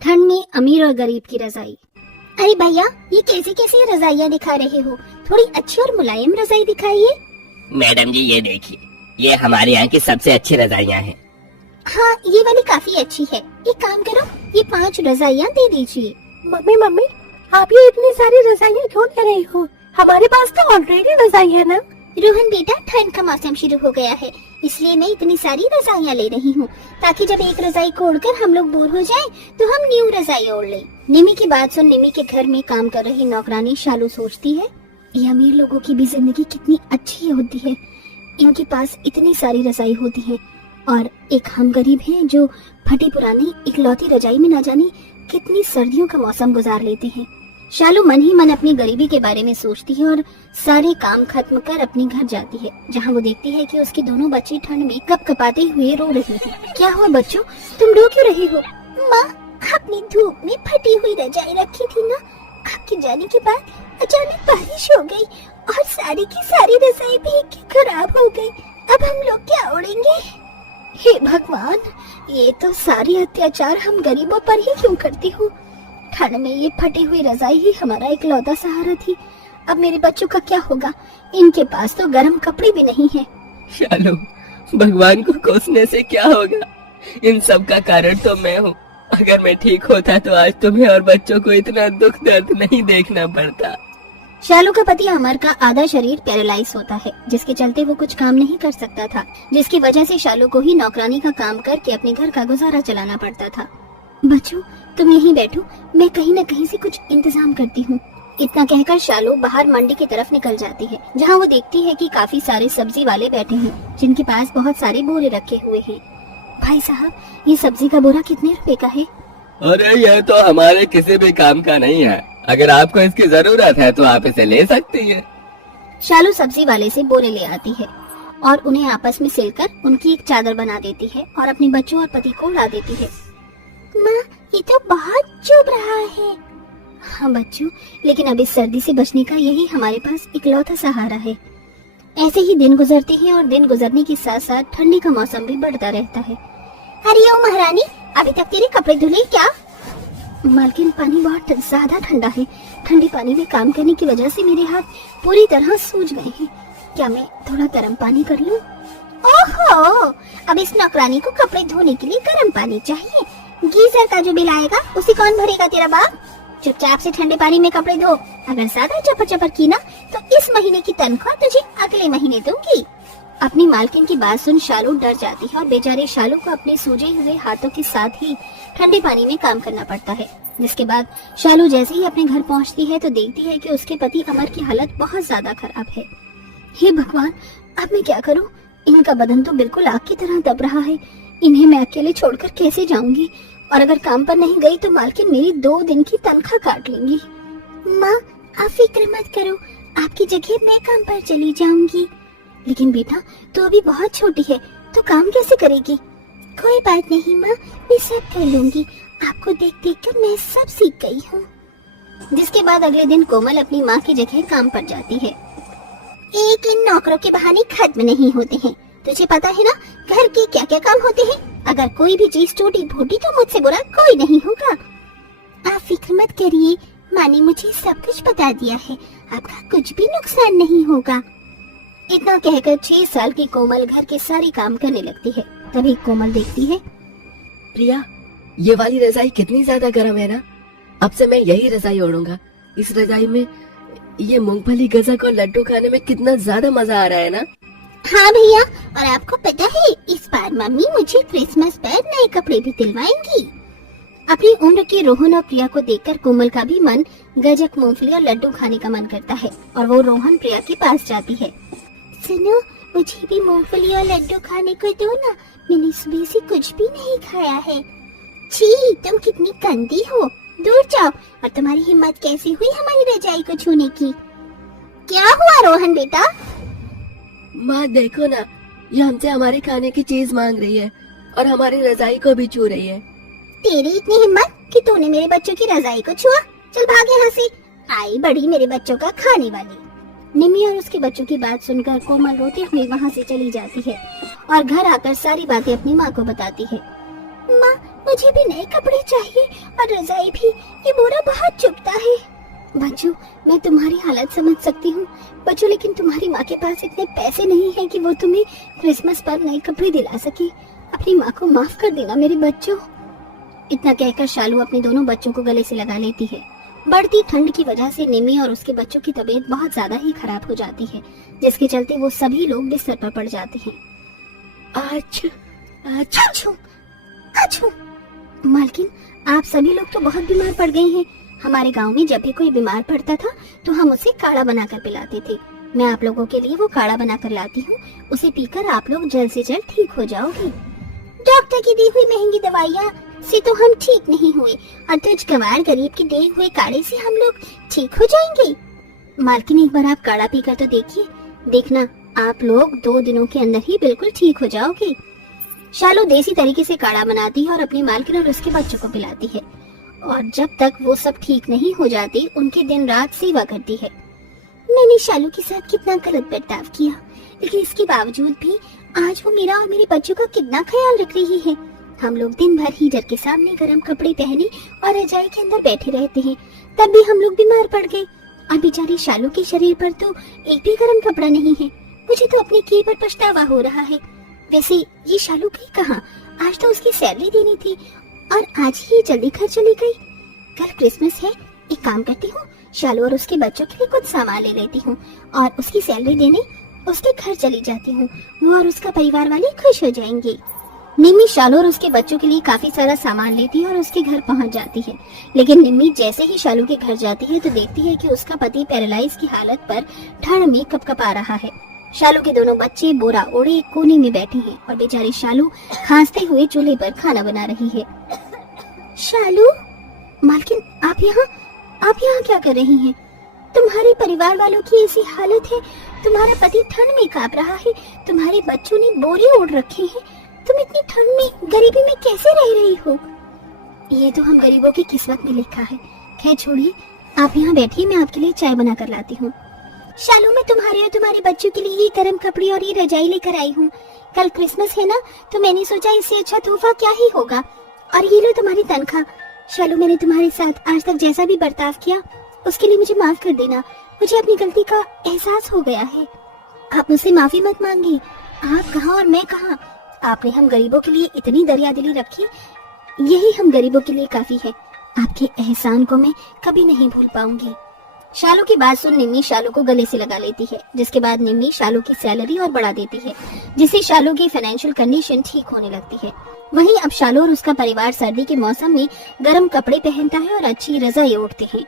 ठंड में अमीर और गरीब की रजाई। अरे भैया, ये कैसी कैसी रजाइयाँ दिखा रहे हो? थोड़ी अच्छी और मुलायम रजाई दिखाइए। मैडम जी ये देखिए, ये हमारे यहाँ की सबसे अच्छी रजाइयाँ हैं। हाँ, ये वाली काफी अच्छी है। एक काम करो, ये 5 रजाइयाँ दे दीजिए। मम्मी, आप ये इतनी सारी रजाइयाँ क्यों ले रही हो? हमारे पास तो ऑलरेडी रजाई है ना। रोहन बेटा, ठंड का मौसम शुरू हो गया है, इसलिए मैं इतनी सारी रजाइयाँ ले रही हूँ, ताकि जब एक रजाई को ओढ़कर हम लोग बोर हो जाएं, तो हम न्यू रजाई ओढ़ लें। निमी की बात सुन निमी के घर में काम कर रही नौकरानी शालू सोचती है, ये अमीर लोगों की भी जिंदगी कितनी अच्छी होती है। इनके पास इतनी सारी रजाई होती है, और एक हम गरीब हैं जो फटी पुरानी इकलौती रजाई में न जाने कितनी सर्दियों का मौसम गुजार लेते हैं। शालू मन ही मन अपनी गरीबी के बारे में सोचती है और सारे काम खत्म कर अपने घर जाती है, जहाँ वो देखती है कि उसके दोनों बच्चे ठंड में कपकपाते हुए रो रहे हैं। क्या हुआ बच्चों, तुम रो क्यों रहे हो? माँ, आपने धूप में फटी हुई रजाई रखी थी ना, आपके जाने के बाद अचानक बारिश हो गई और सारी की सारी रजाई भीग के खराब हो गई। अब हम लोग क्या ओढ़ेंगे? हे भगवान, ये तो सारी अत्याचार हम गरीबों पर ही क्यों करती हूँ? ठंड में ये फटी हुई रजाई ही हमारा इकलौता सहारा थी। अब मेरे बच्चों का क्या होगा? इनके पास तो गर्म कपड़े भी नहीं है। शालू, भगवान को कोसने से क्या होगा? इन सब का कारण तो मैं हूँ। अगर मैं ठीक होता तो आज तुम्हें और बच्चों को इतना दुख दर्द नहीं देखना पड़ता। शालू का पति अमर का आधा शरीर पैरालाइज होता है, जिसके चलते वो कुछ काम नहीं कर सकता था, जिसकी वजह से शालू को ही नौकरानी का काम करके अपने घर का गुजारा चलाना पड़ता था। बच्चों, तुम यहीं बैठो, मैं कहीं न कहीं से कुछ इंतजाम करती हूँ। इतना कहकर शालू बाहर मंडी की तरफ निकल जाती है, जहाँ वो देखती है कि काफी सारे सब्जी वाले बैठे हैं, जिनके पास बहुत सारे बोरे रखे हुए हैं। भाई साहब, ये सब्जी का बोरा कितने रुपए का है? अरे ये तो हमारे किसी भी काम का नहीं है। अगर आपको इसकी जरूरत है तो आप इसे ले सकती हैं। शालू सब्जी वाले से बोरे ले आती है और उन्हें आपस में सिलकर उनकी एक चादर बना देती है और अपने बच्चों और पति को उड़ा देती है। माँ, ये तो बहुत चुभ रहा है। हाँ बच्चों, लेकिन अब इस सर्दी से बचने का यही हमारे पास इकलौता सहारा है। ऐसे ही दिन गुजरते हैं और दिन गुजरने के साथ साथ ठंडी का मौसम भी बढ़ता रहता है। अरे ओ महारानी, अभी तक तेरे कपड़े धुले क्या? मालकिन, पानी बहुत ज्यादा ठंडा है। ठंडे पानी में काम करने की वजह से मेरे हाथ पूरी तरह सूज गए हैं। क्या मैं थोड़ा गर्म पानी कर लूं? ओहो, अब इस नौकरानी को कपड़े धोने के लिए गर्म पानी चाहिए। गीजर का जो बिल आएगा उसे कौन भरेगा? तेरा बाप। चुपचाप से ठंडे पानी में कपड़े धो। अगर ज्यादा चपर चपर की ना तो इस महीने की तनख्वाह तुझे अगले महीने दूंगी। अपनी मालकिन की बात सुन शालू डर जाती है और बेचारे शालू को अपने सूजे हुए हाथों के साथ ही ठंडे पानी में काम करना पड़ता है। जिसके बाद शालू जैसे ही अपने घर पहुंचती है तो देखती है कि उसके पति अमर की हालत बहुत ज्यादा खराब है। हे भगवान, अब मैं क्या करूं? इनका बदन तो बिल्कुल आग की तरह दब रहा है। इन्हें मैं अकेले छोड़कर कैसे जाऊंगी? और अगर काम पर नहीं गई तो मालकिन मेरी 2 दिन की तनख्वाह काट लेंगी। माँ, आप फिक्र मत करो, आपकी जगह मैं काम पर चली जाऊंगी। लेकिन बेटा, तू अभी बहुत छोटी है, तो काम कैसे करेगी? कोई बात नहीं माँ, मैं सब कर लूंगी। आपको देख देख कर मैं सब सीख गई हूँ। जिसके बाद अगले दिन कोमल अपनी माँ की जगह काम पर जाती है। एक इन नौकरों के बहाने खत्म नहीं होते हैं। तुझे पता है ना घर के क्या क्या काम होते हैं? अगर कोई भी चीज टूटी फूटी तो मुझसे बुरा कोई नहीं होगा। आप फिक्र मत करिए, माँ ने मुझे सब कुछ बता दिया है, आपका कुछ भी नुकसान नहीं होगा। इतना कहकर 6 साल की कोमल घर के सारे काम करने लगती है। तभी कोमल देखती है, प्रिया, ये वाली रजाई कितनी ज्यादा गर्म है ना। अब से मैं यही रजाई ओढ़ूंगा। इस रजाई में ये मूंगफली, गजक और लड्डू खाने में कितना ज्यादा मजा आ रहा है ना। हाँ भैया, और आपको पता है इस बार मम्मी मुझे क्रिसमस पर नए कपड़े भी दिलवाएंगी। अपनी उम्र के रोहन और प्रिया को देखकर कोमल का भी मन गजक, मूंगफली और लड्डू खाने का मन करता है और वो रोहन प्रिया के पास जाती है। सुनो, मुझे भी मूंगफली और लड्डू खाने को दो ना, मैंने सुबह से कुछ भी नहीं खाया है। छी, तुम कितनी गंदी हो, दूर जाओ। और तुम्हारी हिम्मत कैसी हुई हमारी रजाई को छूने की? क्या हुआ रोहन बेटा? माँ देखो ना, ये हमसे हमारे खाने की चीज मांग रही है और हमारी रजाई को भी छू रही है। तेरी इतनी हिम्मत कि तूने मेरे बच्चों की रजाई को छुआ? चल भाग यहाँ से, आई बड़ी मेरे बच्चों का खाने वाली। निमी और उसके बच्चों की बात सुनकर कोमल रोते हुए वहाँ से चली जाती है और घर आकर सारी बातें अपनी माँ को बताती है। माँ, मुझे भी नए कपड़े चाहिए और रजाई भी, ये बोरा बहुत चुभता है। बच्चों, मैं तुम्हारी हालत समझ सकती हूँ बच्चों, लेकिन तुम्हारी माँ के पास इतने पैसे नहीं हैं कि वो तुम्हें क्रिसमस पर नए कपड़े दिला सके। अपनी माँ को माफ कर देना मेरे बच्चों। इतना कहकर शालू अपने दोनों बच्चों को गले से लगा लेती है। बढ़ती ठंड की वजह से निम्मी और उसके बच्चों की तबीयत बहुत ज्यादा ही खराब हो जाती है, जिसके चलते वो सभी लोग बिस्तर पर पड़ जाते हैं। आछू, आछू। मालकिन, आप सभी लोग तो बहुत बीमार पड़ गए हैं। हमारे गांव में जब भी कोई बीमार पड़ता था तो हम उसे काढ़ा बनाकर पिलाते थे। मैं आप लोगों के लिए वो काढ़ा बनाकर लाती हूँ, उसे पीकर आप लोग जल्द से जल्द ठीक हो जाओगे। डॉक्टर की दी हुई महंगी दवाइयाँ से तो हम ठीक नहीं हुए, और तुझ गंवार गरीब के दिए हुए काढ़े से हम लोग ठीक हो जाएंगे। मालकिन, एक बार आप काढ़ा पीकर तो देखिए, देखना आप लोग 2 दिनों के अंदर ही बिल्कुल ठीक हो जाओगे। शालू देसी तरीके से काढ़ा बनाती है और अपनी मालकिन और उसके बच्चों को पिलाती है, और जब तक वो सब ठीक नहीं हो जाती उनकी दिन रात सेवा करती है। मैंने शालू के साथ कितना गलत बर्ताव किया, लेकिन इसके बावजूद भी आज वो मेरा और मेरे बच्चों का कितना ख्याल रख रही है। हम लोग दिन भर हीटर के सामने गर्म कपड़े पहने और रजाई के अंदर बैठे रहते हैं, तब भी हम लोग बीमार पड़ गए। और बेचारी शालू के शरीर पर तो एक भी गर्म कपड़ा नहीं है। मुझे तो अपने किए पर पछतावा हो रहा है। वैसे ये शालू गई कहाँ? आज तो उसकी सैलरी देनी थी और आज ही जल्दी घर चली गई। कल क्रिसमस है, एक काम करती हूँ, शालू और उसके बच्चों के लिए कुछ सामान ले लेती हूँ और उसकी सैलरी देने उसके घर चली जाती हूँ। वो और उसका परिवार वाले खुश हो जाएंगे। निम्मी शालू और उसके बच्चों के लिए काफी सारा सामान लेती है और उसके घर पहुंच जाती है। लेकिन निम्मी जैसे ही शालू के घर जाती है तो देखती है कि उसका पति पैरालाइज की हालत पर ठंड में कपकपा रहा है। शालू के दोनों बच्चे बोरा ओढ़े एक कोने में बैठे हैं और बेचारी शालू खांसते हुए चूल्हे पर खाना बना रही है। शालू, मालकिन, आप यहाँ क्या कर रही हैं? तुम्हारे परिवार वालों की ऐसी हालत है, तुम्हारा पति ठंड में कांप रहा है, तुम्हारे बच्चों ने बोरे ओढ़ रखे हैं, तुम इतनी ठंड में गरीबी में कैसे रह रही हो? ये तो हम गरीबों की किस्मत में लिखा है। खैर छोड़िए, आप यहाँ बैठिए, मैं आपके लिए चाय बना कर लाती हूँ। शालू, मैं तुम्हारे और तुम्हारे बच्चों के लिए ये गर्म कपड़े और ये रजाई लेकर आई हूँ। कल क्रिसमस है ना, तो मैंने सोचा इससे अच्छा तोहफा क्या ही होगा। और ये लो तुम्हारी तनख्वाह। शालू, मैंने तुम्हारे साथ आज तक जैसा भी बर्ताव किया उसके लिए मुझे माफ कर देना। मुझे अपनी गलती का एहसास हो गया है। आप मुझसे माफी मत मांगिए। आप कहाँ और मैं कहाँ। आपने हम गरीबों के लिए इतनी दरियादिली रखी, यही हम गरीबों के लिए काफी है। आपके एहसान को मैं कभी नहीं भूल पाऊंगी। शालू की बात सुन निम्मी शालू को गले से लगा लेती है, जिसके बाद निम्मी शालू की सैलरी और बढ़ा देती है, जिससे शालू की फाइनेंशियल कंडीशन ठीक होने लगती है। वहीं अब शालू और उसका परिवार सर्दी के मौसम में गर्म कपड़े पहनता है और अच्छी रजाई ओढ़ते हैं।